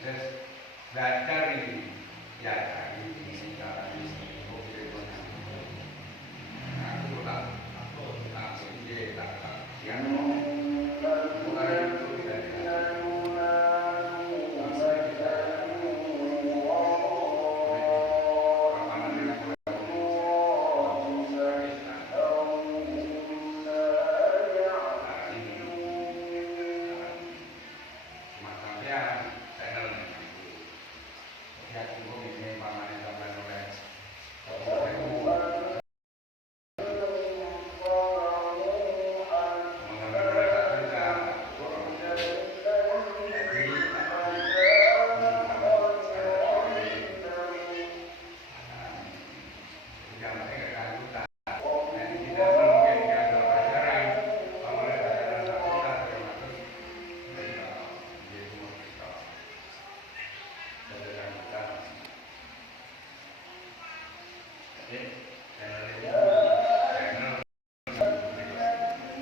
Terus belajar ini ya ini cara ini aku tak sendiri tak yang bukan itu tidak channel